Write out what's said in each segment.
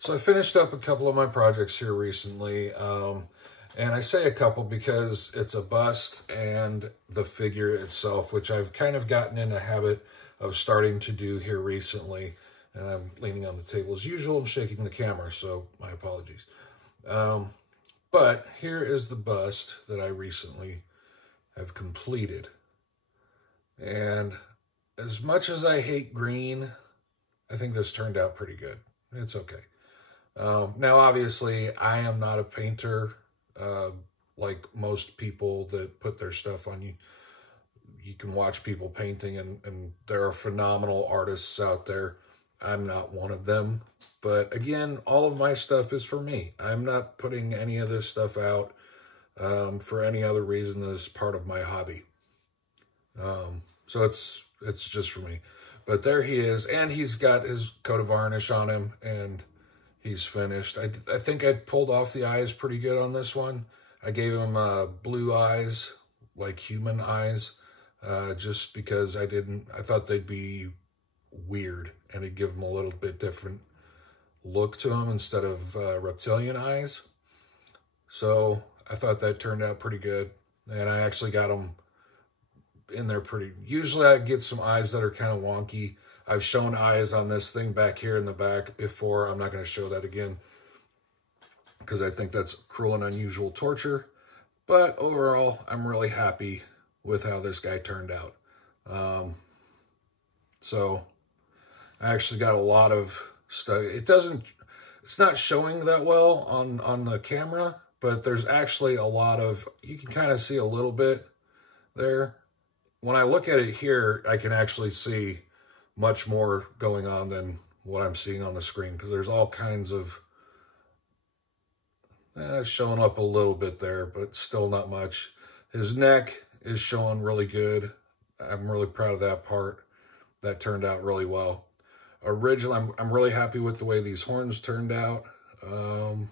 So I finished up a couple of my projects here recently, and I say a couple because it's a bust and the figure itself, which I've kind of gotten in a habit of starting to do here recently. And I'm leaning on the table as usual and shaking the camera, so my apologies. But here is the bust that I recently have completed. And as much as I hate green, I think this turned out pretty good. It's okay. Now, obviously, I am not a painter like most people that put their stuff on you. You can watch people painting, and there are phenomenal artists out there. I'm not one of them. But again, all of my stuff is for me. I'm not putting any of this stuff out for any other reason than it's part of my hobby. So it's just for me. But there he is, and he's got his coat of varnish on him, and he's finished. I think I pulled off the eyes pretty good on this one. I gave him blue eyes, like human eyes, just because I thought they'd be weird, and it'd give him a little bit different look to him instead of reptilian eyes. So I thought that turned out pretty good, and I actually got them in there pretty. Usually I get some eyes that are kind of wonky. I've shown eyes on this thing back here in the back before. I'm not going to show that again because I think that's cruel and unusual torture. But overall, I'm really happy with how this guy turned out. So I actually got a lot of stuff. It's not showing that well on the camera, but there's actually a lot of, you can kind of see a little bit there. When I look at it here, I can actually see much more going on than what I'm seeing on the screen, because there's all kinds of showing up a little bit there, but still not much. His neck is showing really good. I'm really proud of that part. That turned out really well. Originally, I'm really happy with the way these horns turned out. And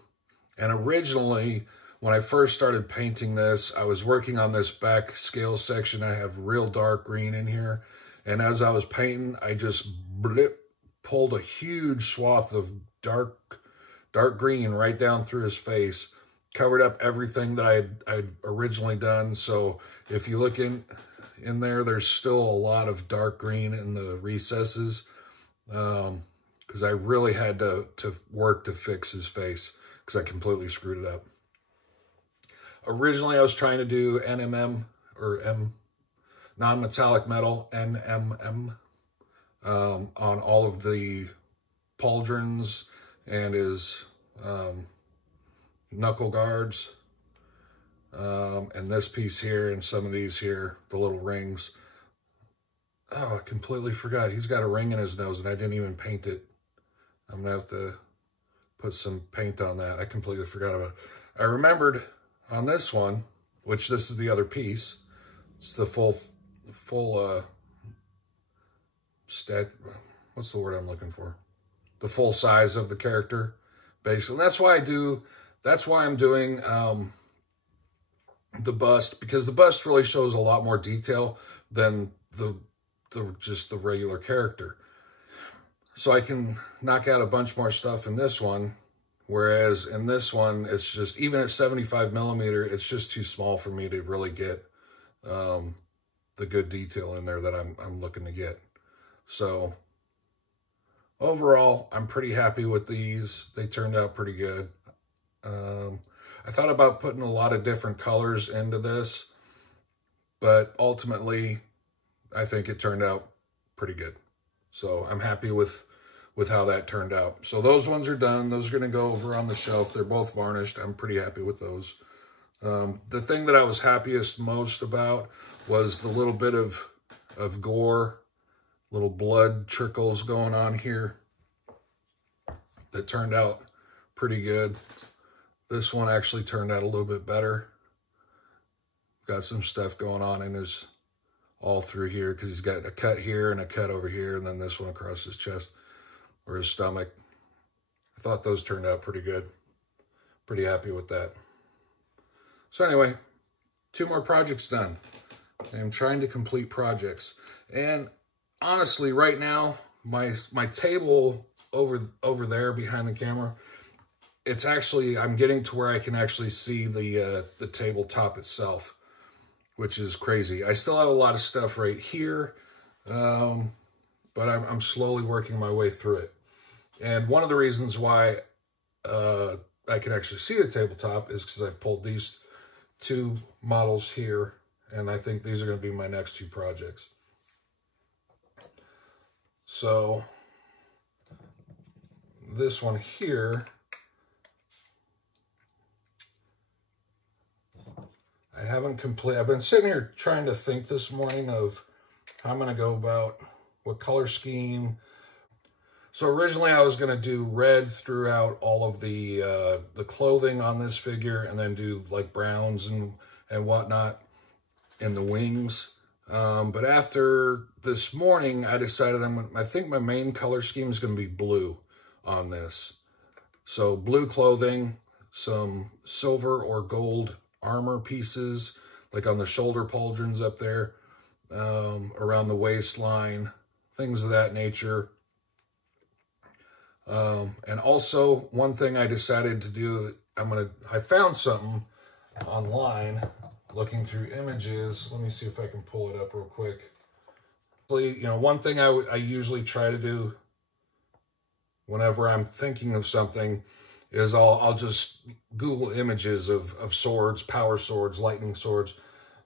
originally, when I first started painting this, I was working on this back scale section. I have real dark green in here. And as I was painting, I just pulled a huge swath of dark green right down through his face, covered up everything that I'd originally done. So if you look in there, there's still a lot of dark green in the recesses, because I really had to work to fix his face because I completely screwed it up. Originally, I was trying to do NMM, or non-metallic metal, NMM, on all of the pauldrons and his knuckle guards, and this piece here, and some of these here, the little rings. Oh, I completely forgot. He's got a ring in his nose, and I didn't even paint it. I'm going to have to put some paint on that. I completely forgot about it. I remembered on this one, which this is the other piece. It's the full what's the word I'm looking for? The full size of the character, basically. That's why I'm doing the bust, because the bust really shows a lot more detail than just the regular character. So I can knock out a bunch more stuff in this one, whereas in this one, it's just, even at 75 millimeter, it's just too small for me to really get the good detail in there that I'm looking to get. So overall, I'm pretty happy with these. They turned out pretty good. I thought about putting a lot of different colors into this, but ultimately, I think it turned out pretty good. So I'm happy with how that turned out. So those ones are done. Those are going to go over on the shelf. They're both varnished. I'm pretty happy with those. The thing that I was happiest most about was the little bit of gore, little blood trickles going on here that turned out pretty good. This one actually turned out a little bit better. Got some stuff going on in his, all through here, because he's got a cut here and a cut over here, and then this one across his chest or his stomach. I thought those turned out pretty good. Pretty happy with that. So anyway, 2 more projects done. I'm trying to complete projects. And honestly, right now, my table over there behind the camera. It's actually, I'm getting to where I can actually see the tabletop itself, which is crazy. I still have a lot of stuff right here, but I'm slowly working my way through it. And one of the reasons why I can actually see the tabletop is because I've pulled these two models here, and I think these are going to be my next two projects. So this one here, I haven't completed. I've been sitting here trying to think this morning of how I'm going to go about what color scheme. So originally I was going to do red throughout all of the clothing on this figure, and then do like browns and whatnot in the wings. But after this morning, I decided I think my main color scheme is going to be blue on this. So blue clothing, some silver or gold armor pieces, like on the shoulder pauldrons up there, around the waistline, things of that nature. And also one thing I decided to do, I found something online looking through images. Let me see if I can pull it up real quick. You know, one thing I usually try to do whenever I'm thinking of something is I'll just Google images of swords, power swords, lightning swords.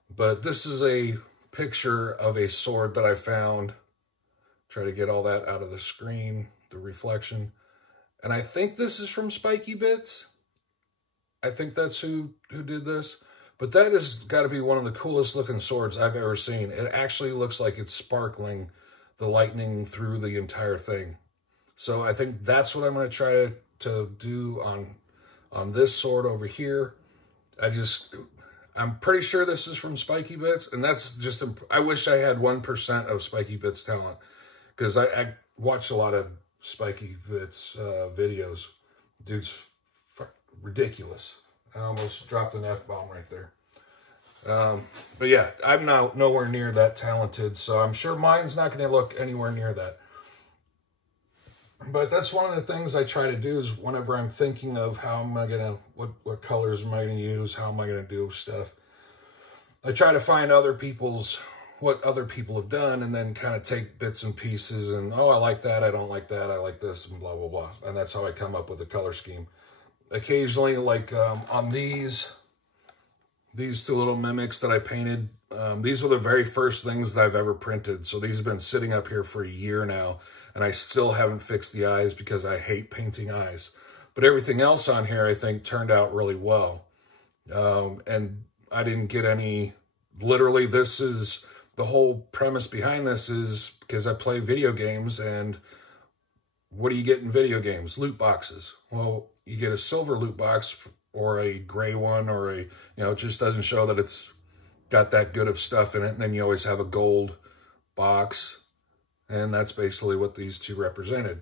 But this is a picture of a sword that I found. Try to get all that out of the screen, the reflection. And I think this is from Spiky Bits. I think that's who did this. But that has got to be one of the coolest looking swords I've ever seen. It actually looks like it's sparkling the lightning through the entire thing. So I think that's what I'm going to try to do on this sword over here. I'm pretty sure this is from Spiky Bits, and that's just, I wish I had 1% of Spiky Bits talent, because I watch a lot of Spiky Bits videos. Dude's ridiculous. I almost dropped an F-bomb right there. But yeah, I'm nowhere near that talented, so I'm sure mine's not going to look anywhere near that. But that's one of the things I try to do is whenever I'm thinking of how am I going to, what colors am I going to use, how am I going to do stuff, I try to find what other people have done, and then kind of take bits and pieces and, oh, I like that, I don't like that, I like this, and blah, blah, blah. And that's how I come up with a color scheme. Occasionally, like on these two little mimics that I painted, these were the very first things that I've ever printed. So these have been sitting up here for a year now, and I still haven't fixed the eyes because I hate painting eyes. But everything else on here, I think, turned out really well. And I didn't get any, literally, this is, the whole premise behind this is because I play video games, and what do you get in video games? Loot boxes. Well, you get a silver loot box or a gray one, or it just doesn't show that it's got that good of stuff in it. And then you always have a gold box. And that's basically what these two represented.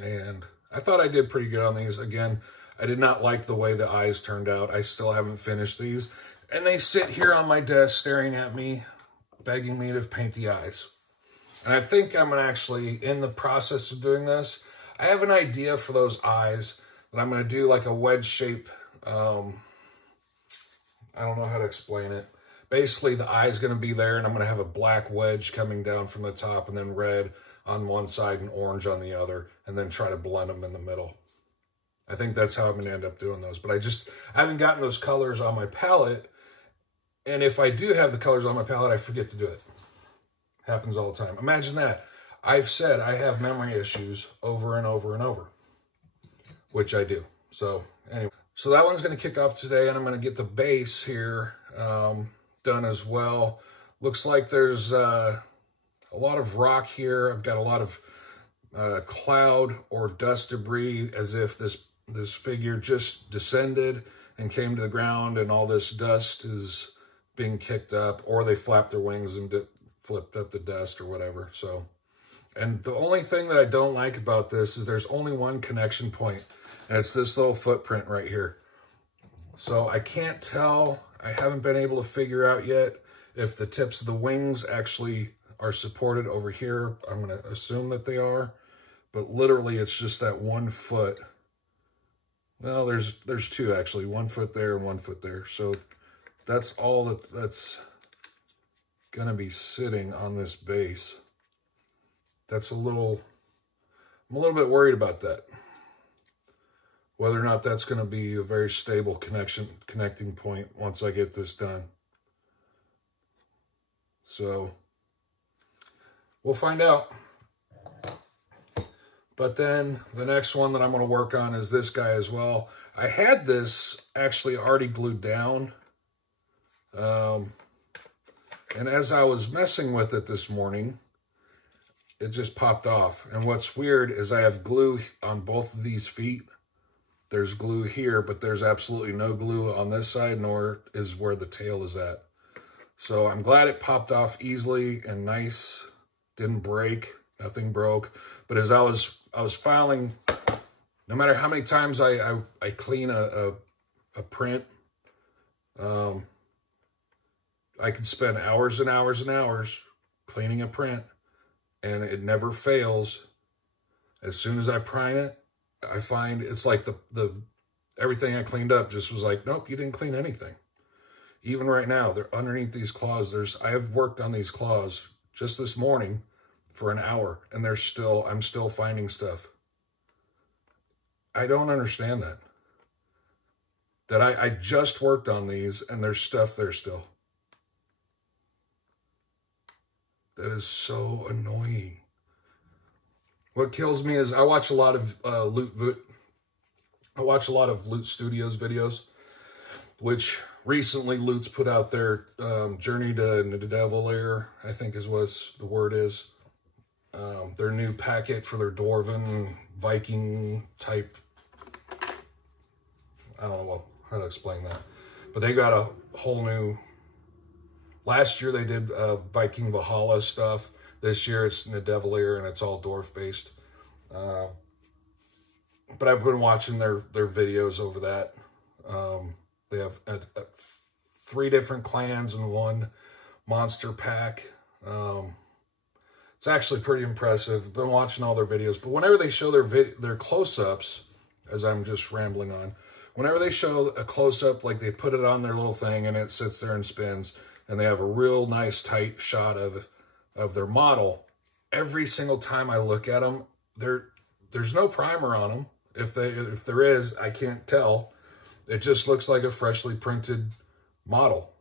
And I thought I did pretty good on these. Again, I did not like the way the eyes turned out. I still haven't finished these. And they sit here on my desk staring at me, begging me to paint the eyes. And I think I'm actually, in the process of doing this, I have an idea for those eyes that I'm going to do like a wedge shape. I don't know how to explain it. Basically, the eye is going to be there, and I'm going to have a black wedge coming down from the top, and then red on one side and orange on the other, and then try to blend them in the middle. I think that's how I'm going to end up doing those. But I haven't gotten those colors on my palette, and if I do have the colors on my palette, I forget to do it. Happens all the time. Imagine that. I've said I have memory issues over and over and over, which I do. So anyway, so that one's going to kick off today, and I'm going to get the base here done as well. Looks like there's a lot of rock here. I've got a lot of cloud or dust debris, as if this figure just descended and came to the ground, and all this dust is being kicked up, or they flapped their wings and flipped up the dust or whatever. So, and the only thing that I don't like about this is there's only one connection point, and it's this little footprint right here. So I can't tell, I haven't been able to figure out yet if the tips of the wings actually are supported over here. I'm going to assume that they are. but literally it's just that 1 foot. Well, there's two actually, 1 foot there and 1 foot there. So that's all that's going to be sitting on this base. That's I'm a little bit worried about that. Whether or not that's going to be a very stable connecting point once I get this done. So we'll find out. But then the next one that I'm going to work on is this guy as well. I had this actually already glued down. And as I was messing with it this morning, it just popped off. And what's weird is I have glue on both of these feet. There's glue here, but there's absolutely no glue on this side, nor is where the tail is at. So I'm glad it popped off easily and nice. Didn't break, nothing broke. But as I was filing, no matter how many times I clean a print, I could spend hours and hours and hours cleaning a print, and it never fails. As soon as I prime it, I find it's like the everything I cleaned up just was like, nope, you didn't clean anything. Even right now, they're underneath these claws. I have worked on these claws just this morning for an hour, and I'm still finding stuff. I don't understand that. That I just worked on these, and there's stuff there still. That is so annoying. What kills me is I watch a lot of Loot Studios videos, which recently Loot's put out their Journey to Nidavellir, I think is what the word is. Their new packet for their Dwarven Viking type. I don't know how to explain that. But they got a whole new... Last year they did Viking Valhalla stuff. This year it's Nidavellir and it's all dwarf based. But I've been watching their videos over that. They have 3 different clans in one monster pack. It's actually pretty impressive. I've been watching all their videos, but whenever they show their close-ups, as I'm just rambling on, whenever they show a close-up, like they put it on their little thing and it sits there and spins, and they have a real nice tight shot of their model, every single time I look at them, there's no primer on them. If there is, I can't tell. It just looks like a freshly printed model.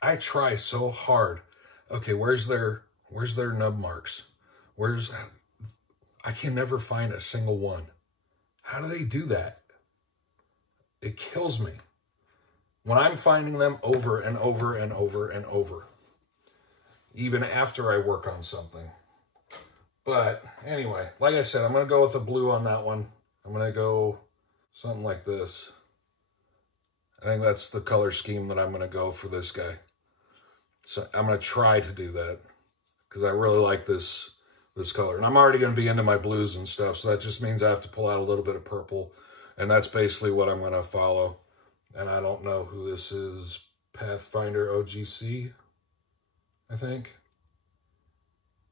I try so hard. Okay, where's their nub marks? I can never find a single one. How do they do that? It kills me when I'm finding them over and over and over and over, even after I work on something. But anyway, like I said, I'm going to go with the blue on that one. I'm going to go something like this. I think that's the color scheme that I'm going to go for this guy. So I'm going to try to do that because I really like this color. And I'm already going to be into my blues and stuff, so that just means I have to pull out a little bit of purple. And that's basically what I'm going to follow. And I don't know who this is. Pathfinder OGC, I think.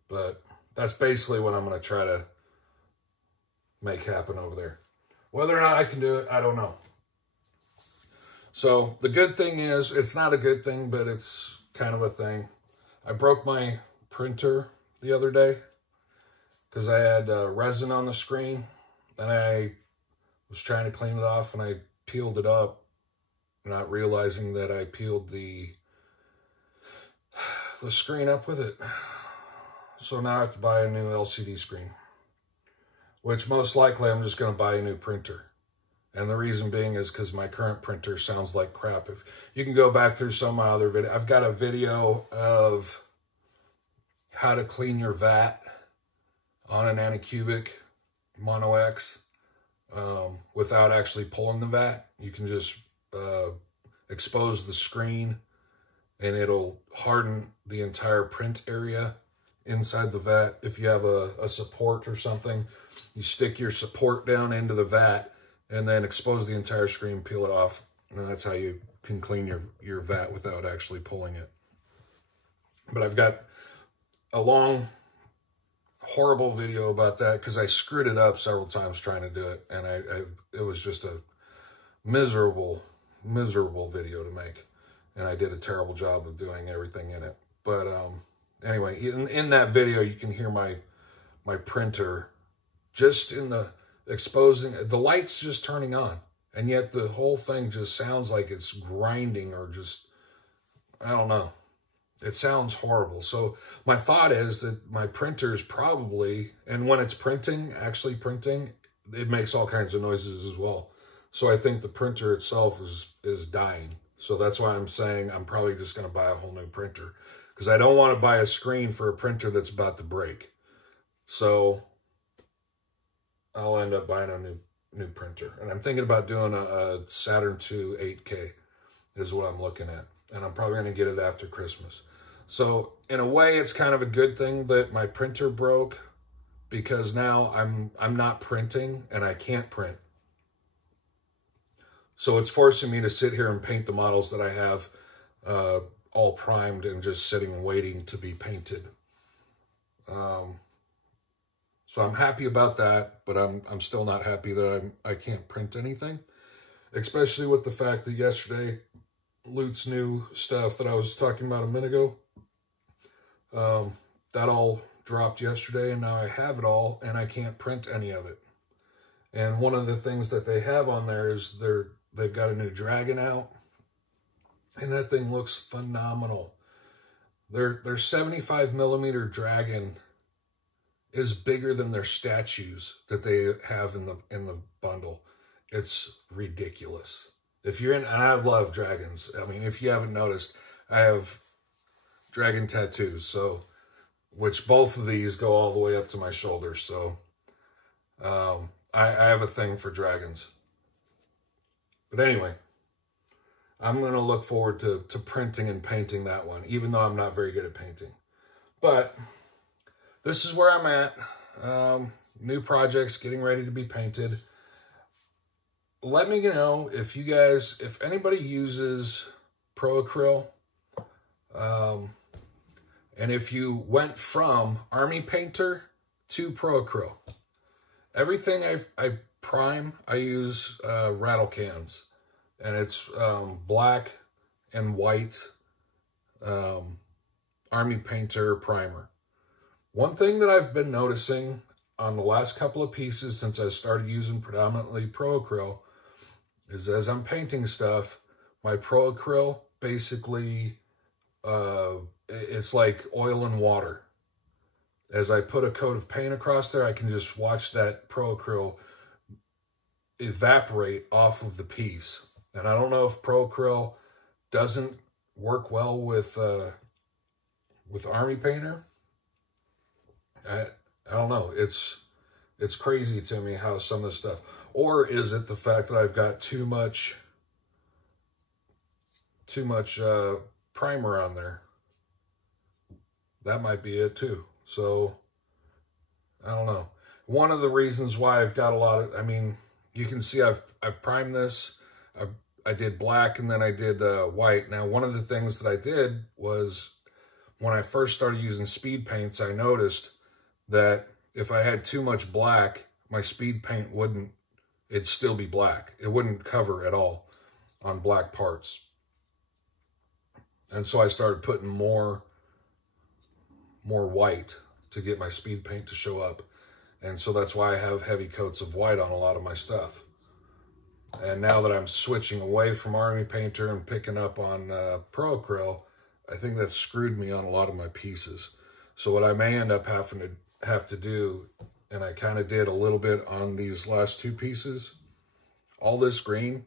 But that's basically what I'm going to try to make happen over there. Whether or not I can do it, I don't know. So the good thing is, it's not a good thing, but it's kind of a thing. I broke my printer the other day because I had resin on the screen, and I was trying to clean it off, and I peeled it up, not realizing that I peeled the screen up with it. So now I have to buy a new LCD screen, which most likely I'm just going to buy a new printer. And the reason being is because my current printer sounds like crap. If you can go back through some of my other videos, I've got a video of how to clean your vat on an Anycubic Mono X without actually pulling the vat. You can just expose the screen and it'll harden the entire print area inside the vat. If you have a support or something, you stick your support down into the vat and then expose the entire screen, peel it off. And that's how you can clean your vat without actually pulling it. But I've got a long horrible video about that because I screwed it up several times trying to do it. And it was just a miserable video to make. And I did a terrible job of doing everything in it. But anyway, in that video, you can hear my printer just in the exposing, the light's just turning on. And yet the whole thing just sounds like it's grinding or just, I don't know. It sounds horrible. So my thought is that my printer is probably, and when it's printing, actually printing, it makes all kinds of noises as well. So I think the printer itself is dying. So that's why I'm saying I'm probably just going to buy a whole new printer, because I don't want to buy a screen for a printer that's about to break. So I'll end up buying a new printer. And I'm thinking about doing a Saturn II 8K is what I'm looking at. And I'm probably going to get it after Christmas. So in a way, it's kind of a good thing that my printer broke, because now I'm not printing and I can't print. So it's forcing me to sit here and paint the models that I have all primed and just sitting and waiting to be painted. So I'm happy about that, but I'm still not happy that I can't print anything, especially with the fact that yesterday Lutz new stuff that I was talking about a minute ago, that all dropped yesterday, and now I have it all and I can't print any of it. And one of the things that they have on there is they've got a new Dragon out, and that thing looks phenomenal. Their 75 millimeter Dragon is bigger than their statues that they have in the bundle. It's ridiculous. If you're in, and I love dragons. I mean, if you haven't noticed, I have dragon tattoos, so, which both of these go all the way up to my shoulders. So I have a thing for dragons. But anyway, I'm going to look forward to printing and painting that one, even though I'm not very good at painting. But this is where I'm at. New projects getting ready to be painted. Let me know if you guys, if anybody uses Pro-Acryl, and if you went from Army Painter to Pro-Acryl. Everything I prime, I use rattle cans, and it's black and white Army Painter primer. One thing that I've been noticing on the last couple of pieces since I started using predominantly Pro-Acryl is as I'm painting stuff, my Pro-Acryl basically, it's like oil and water. As I put a coat of paint across there, I can just watch that Pro-Acryl evaporate off of the piece. And I don't know if Pro-Acryl doesn't work well with Army Painter. I don't know. It's crazy to me how some of the stuff, or is it the fact that I've got too much primer on there? That might be it too. So I don't know. One of the reasons why I've got a lot of, I mean, you can see I've primed this. I did black and then I did white. Now, one of the things that I did was when I first started using speed paints, I noticed that if I had too much black, my speed paint it'd still be black. It wouldn't cover at all on black parts. And so I started putting more white to get my speed paint to show up. And so that's why I have heavy coats of white on a lot of my stuff. And now that I'm switching away from Army Painter and picking up on Pro-Acryl, I think that's screwed me on a lot of my pieces. So what I may end up have to do, and I kind of did a little bit on these last two pieces, all this green,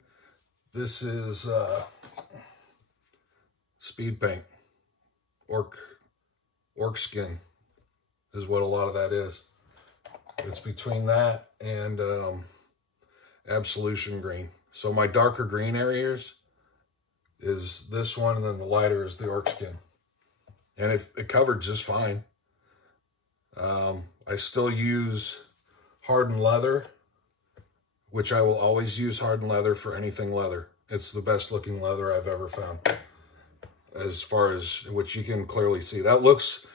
this is speed paint. Orc skin is what a lot of that is. It's between that and Absolution green. So my darker green areas is this one, and then the lighter is the orc skin. And it covered just fine. I still use hardened leather, which I will always use hardened leather for anything leather. It's the best looking leather I've ever found, as far as which you can clearly see. That looks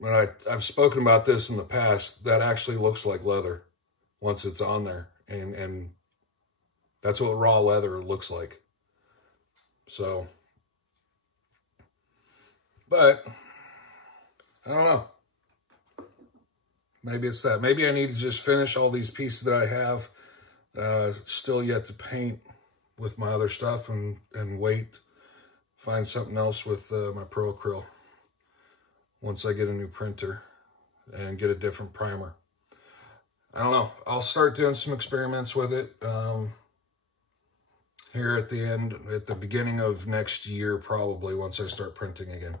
And I've spoken about this in the past, that actually looks like leather once it's on there. And that's what raw leather looks like. So, but I don't know. Maybe it's that. Maybe I need to just finish all these pieces that I have still yet to paint with my other stuff and wait, find something else with my Pro Acryl once I get a new printer and get a different primer. I don't know. I'll start doing some experiments with it here at the beginning of next year, probably, once I start printing again.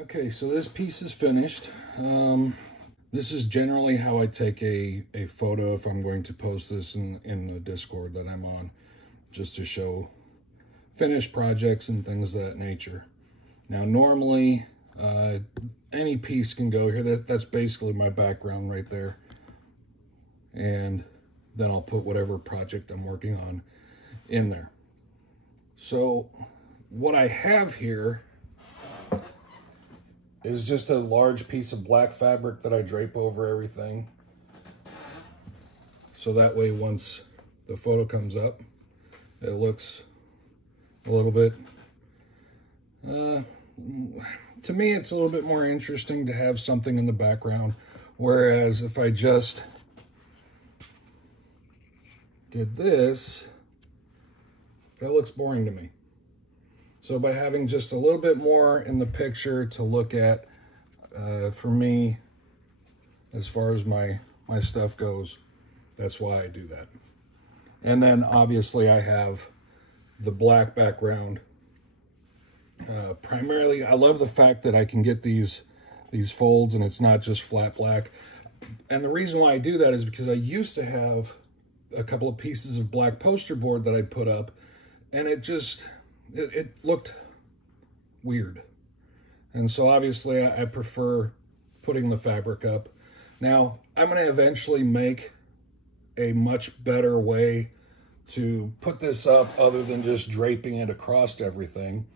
Okay, so this piece is finished. This is generally how I take a photo if I'm going to post this in the Discord that I'm on, just to show finished projects and things of that nature. Now, normally, any piece can go here. That's basically my background right there. And then I'll put whatever project I'm working on in there. So what I have here is just a large piece of black fabric that I drape over everything. So that way, once the photo comes up, it looks a little bit, to me, it's a little bit more interesting to have something in the background. Whereas if I just did this, that looks boring to me. So by having just a little bit more in the picture to look at, for me, as far as my stuff goes, that's why I do that. And then obviously I have the black background. Primarily, I love the fact that I can get these folds and it's not just flat black. And the reason why I do that is because I used to have a couple of pieces of black poster board that I'd put up, and it looked weird. And so obviously I prefer putting the fabric up. Now, I'm going to eventually make a much better way to put this up other than just draping it across everything.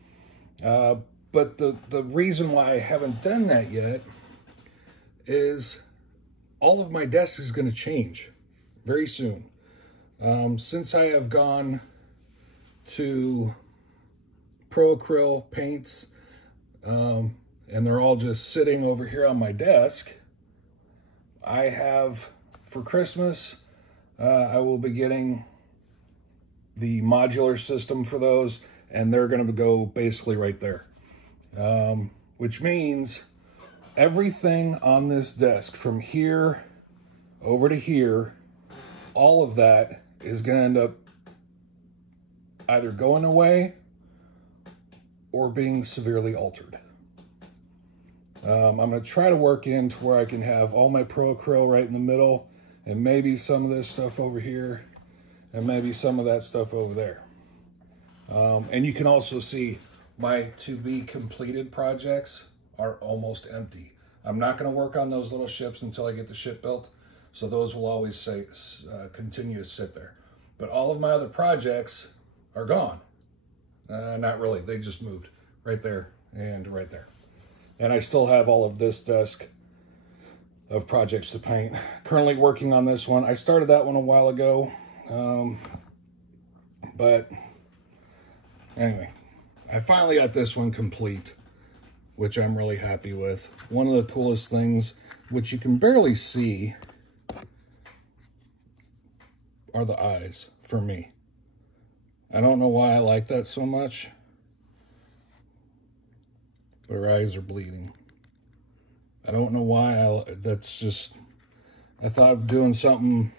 But the reason why I haven't done that yet is all of my desk is going to change very soon. Since I have gone to Pro Acryl paints, and they're all just sitting over here on my desk, I have, for Christmas, I will be getting the modular system for those, and they're going to go basically right there. Which means everything on this desk from here over to here, all of that is going to end up either going away or being severely altered. I'm going to try to work in to where I can have all my Pro Acryl right in the middle, and maybe some of this stuff over here, and maybe some of that stuff over there. And you can also see my to-be completed projects are almost empty. I'm not going to work on those little ships until I get the ship built, so those will always continue to sit there. But all of my other projects are gone. Not really, they just moved right there and right there. And I still have all of this desk of projects to paint. Currently working on this one. I started that one a while ago. But anyway, I finally got this one complete, which I'm really happy with. One of the coolest things, which you can barely see, are the eyes for me. I don't know why I like that so much, but her eyes are bleeding. I don't know why. That's just, I thought of doing something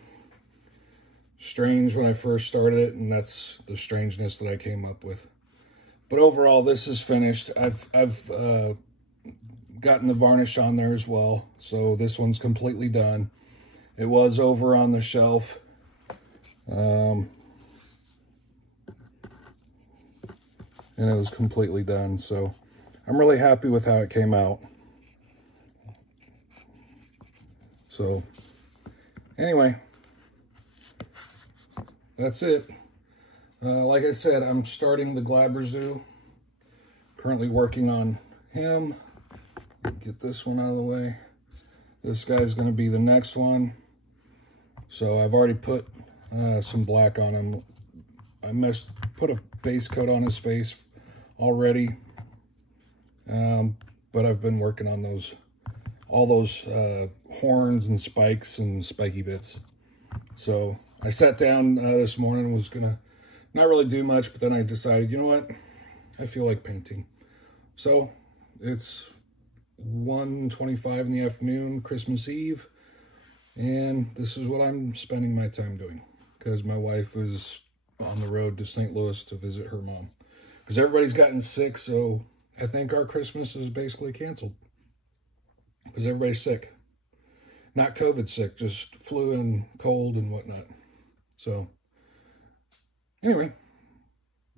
strange when I first started it, and that's the strangeness that I came up with. But overall, this is finished. I've gotten the varnish on there as well, so this one's completely done. It was over on the shelf. And it was completely done, so I'm really happy with how it came out. So anyway, that's it. Like I said, I'm starting the Glabber Zoo. Currently working on him. Get this one out of the way. This guy's going to be the next one. So I've already put some black on him. I put a base coat on his face already. But I've been working on all those horns and spikes and spiky bits. So I sat down this morning and was gonna not really do much, but then I decided, you know what? I feel like painting. So it's 1:25 in the afternoon, Christmas Eve, and this is what I'm spending my time doing because my wife is on the road to St. Louis to visit her mom because everybody's gotten sick. So I think our Christmas is basically canceled because everybody's sick. Not COVID sick, just flu and cold and whatnot. So anyway,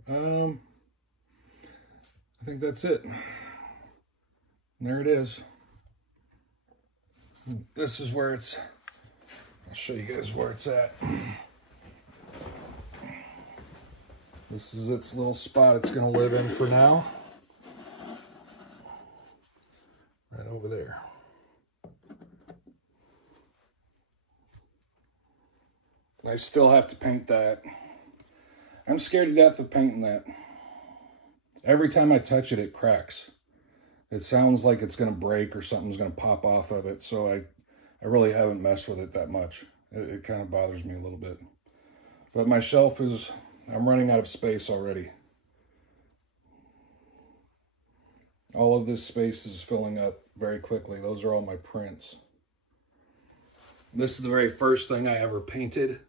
I think that's it. And there it is. This is where it's, I'll show you guys where it's at. This is its little spot it's going to live in for now. Right over there. I still have to paint that. I'm scared to death of painting that. Every time I touch it, it cracks. It sounds like it's going to break or something's going to pop off of it. So I really haven't messed with it that much. It kind of bothers me a little bit. But my shelf is, I'm running out of space already. All of this space is filling up very quickly. Those are all my prints. This is the very first thing I ever painted.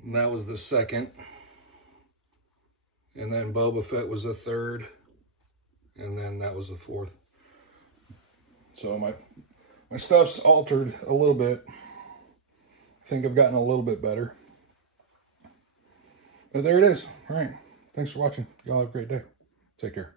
And that was the second. And then Boba Fett was the third. And then that was the fourth. So my stuff's altered a little bit. I think I've gotten a little bit better. But there it is. All right. Thanks for watching. Y'all have a great day. Take care.